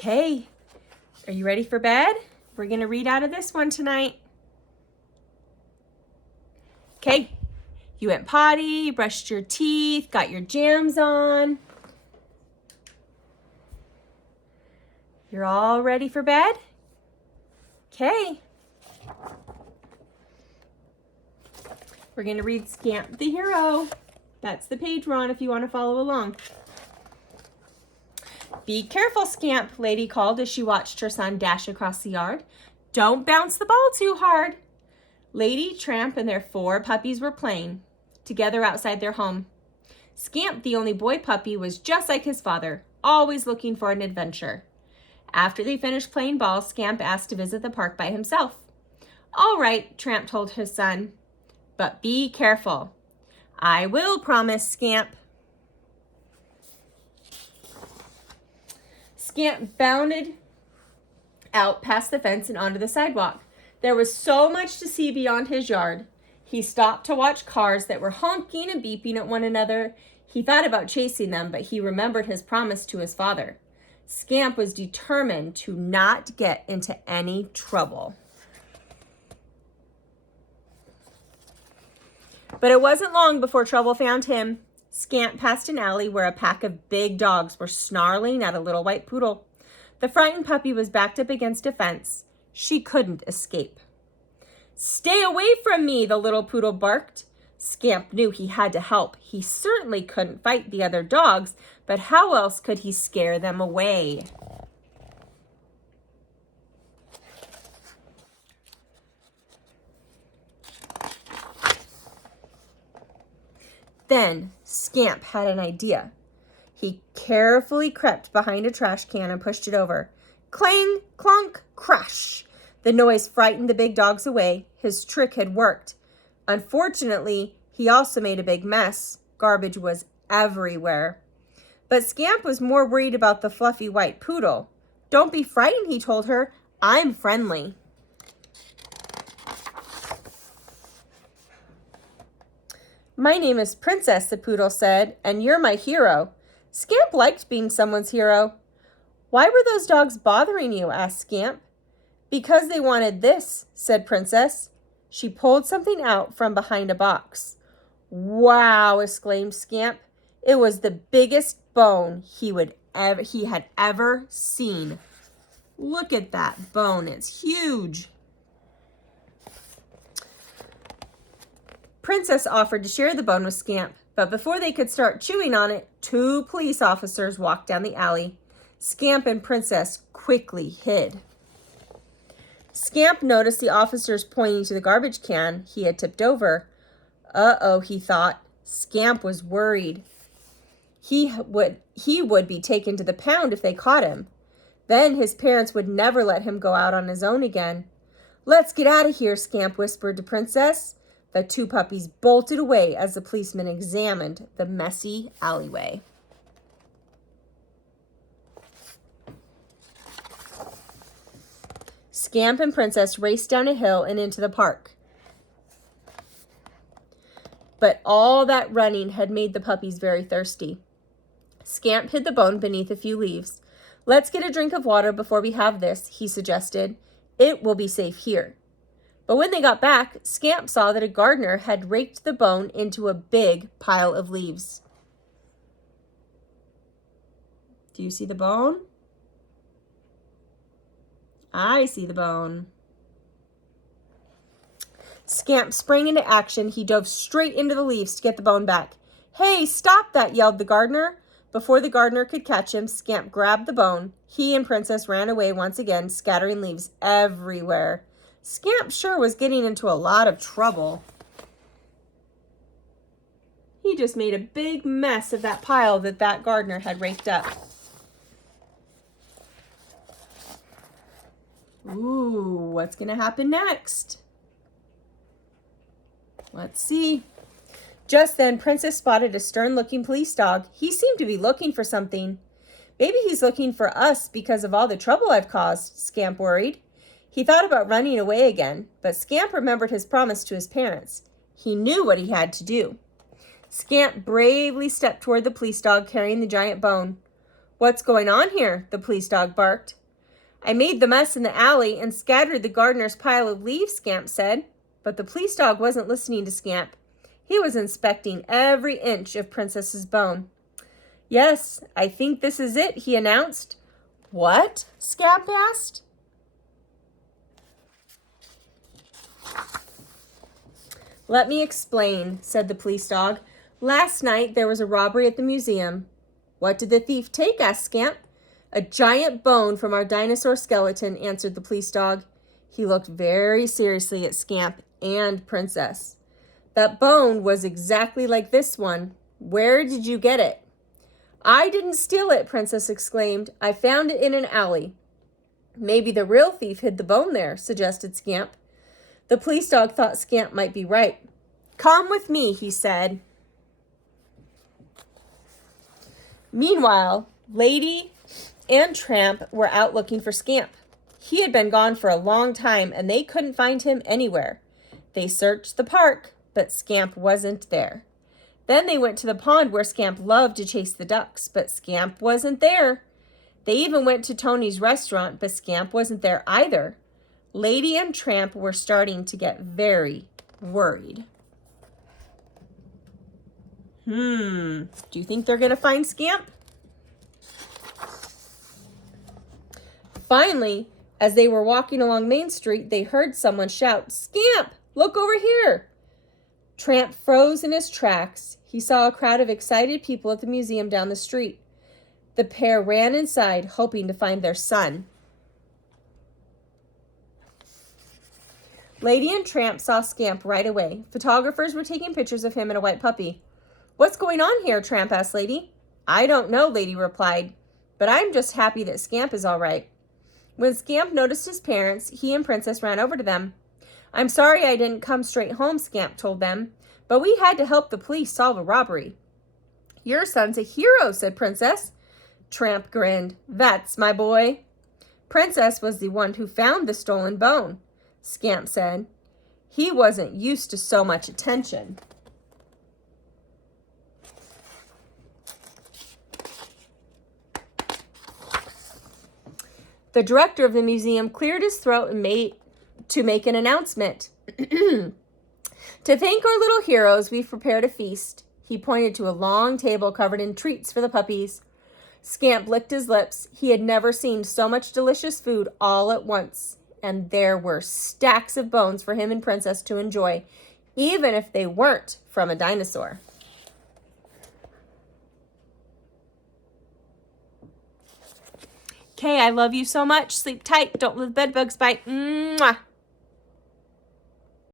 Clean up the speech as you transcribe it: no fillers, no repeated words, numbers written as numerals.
Okay, are you ready for bed? We're going to read out of this one tonight. Okay, you went potty, you brushed your teeth, got your jams on. You're all ready for bed? Okay. We're going to read Scamp the Hero. That's the page we're on if you want to follow along. Be careful, Scamp, Lady called as she watched her son dash across the yard. Don't bounce the ball too hard. Lady, Tramp, and their 4 puppies were playing together outside their home. Scamp, the only boy puppy, was just like his father, always looking for an adventure. After they finished playing ball, Scamp asked to visit the park by himself. All right, Tramp told his son, but be careful. I will, promised Scamp. Scamp bounded out past the fence and onto the sidewalk. There was so much to see beyond his yard. He stopped to watch cars that were honking and beeping at one another. He thought about chasing them, but he remembered his promise to his father. Scamp was determined to not get into any trouble. But it wasn't long before trouble found him. Scamp passed an alley where a pack of big dogs were snarling at a little white poodle. The frightened puppy was backed up against a fence. She couldn't escape. Stay away from me, the little poodle barked. Scamp knew he had to help. He certainly couldn't fight the other dogs, but how else could he scare them away? Then Scamp had an idea. He carefully crept behind a trash can and pushed it over. Clang, clunk, crash. The noise frightened the big dogs away. His trick had worked. Unfortunately, he also made a big mess. Garbage was everywhere. But Scamp was more worried about the fluffy white poodle. Don't be frightened, he told her. I'm friendly. My name is Princess, the poodle said, and you're my hero. Scamp liked being someone's hero. Why were those dogs bothering you? Asked Scamp. Because they wanted this, said Princess. She pulled something out from behind a box. Wow, exclaimed Scamp. It was the biggest bone he had ever seen. Look at that bone. It's huge. Princess offered to share the bone with Scamp, but before they could start chewing on it, 2 police officers walked down the alley. Scamp and Princess quickly hid. Scamp noticed the officers pointing to the garbage can he had tipped over. Uh-oh, he thought. Scamp was worried. He would be taken to the pound if they caught him. Then his parents would never let him go out on his own again. Let's get out of here, Scamp whispered to Princess. The 2 puppies bolted away as the policeman examined the messy alleyway. Scamp and Princess raced down a hill and into the park. But all that running had made the puppies very thirsty. Scamp hid the bone beneath a few leaves. Let's get a drink of water before we have this, he suggested. It will be safe here. But when they got back, Scamp saw that a gardener had raked the bone into a big pile of leaves. Do you see the bone? I see the bone. Scamp sprang into action. He dove straight into the leaves to get the bone back. Hey, stop that, yelled the gardener. Before the gardener could catch him, Scamp grabbed the bone. He and Princess ran away once again, scattering leaves everywhere. Scamp sure was getting into a lot of trouble. He just made a big mess of that pile that gardener had raked up. Ooh, what's going to happen next? Let's see. Just then, Princess spotted a stern-looking police dog. He seemed to be looking for something. Maybe he's looking for us because of all the trouble I've caused, Scamp worried. He thought about running away again, but Scamp remembered his promise to his parents. He knew what he had to do. Scamp bravely stepped toward the police dog carrying the giant bone. "What's going on here?" the police dog barked. "I made the mess in the alley and scattered the gardener's pile of leaves," Scamp said. But the police dog wasn't listening to Scamp. He was inspecting every inch of Princess's bone. "Yes, I think this is it," he announced. "What?" Scamp asked. "Let me explain," said the police dog. "Last night there was a robbery at the museum." "What did the thief take?" asked Scamp. "A giant bone from our dinosaur skeleton," answered the police dog. He looked very seriously at Scamp and Princess. "That bone was exactly like this one. Where did you get it?" "I didn't steal it," Princess exclaimed. "I found it in an alley." "Maybe the real thief hid the bone there," suggested Scamp. The police dog thought Scamp might be right. "Come with me," he said. Meanwhile, Lady and Tramp were out looking for Scamp. He had been gone for a long time, and they couldn't find him anywhere. They searched the park, but Scamp wasn't there. Then they went to the pond where Scamp loved to chase the ducks, but Scamp wasn't there. They even went to Tony's restaurant, but Scamp wasn't there either. Lady and Tramp were starting to get very worried. Do you think they're going to find Scamp? Finally, as they were walking along Main Street, they heard someone shout, "Scamp, look over here!" Tramp froze in his tracks. He saw a crowd of excited people at the museum down the street. The pair ran inside, hoping to find their son. Lady and Tramp saw Scamp right away. Photographers were taking pictures of him and a white puppy. "What's going on here?" Tramp asked Lady. "I don't know," Lady replied, "but I'm just happy that Scamp is all right." When Scamp noticed his parents, he and Princess ran over to them. "I'm sorry I didn't come straight home," Scamp told them, "but we had to help the police solve a robbery." "Your son's a hero," said Princess. Tramp grinned. "That's my boy." "Princess was the one who found the stolen bone," Scamp said. He wasn't used to so much attention. The director of the museum cleared his throat and make an announcement. "To thank our little heroes, we've prepared a feast." He pointed to a long table covered in treats for the puppies. Scamp licked his lips. He had never seen so much delicious food all at once. And there were stacks of bones for him and Princess to enjoy, even if they weren't from a dinosaur. Okay, I love you so much. Sleep tight. Don't let the bed bugs bite. Mwah.